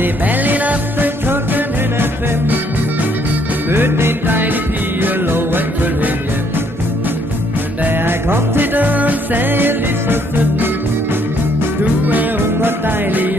ved bal i aften klokken hen ad 5. Mødte en dejlig pige og lov at følge hende hjem. Men da jeg kom til døren, sagde jeg lige så sødt: du er ung og dejlig,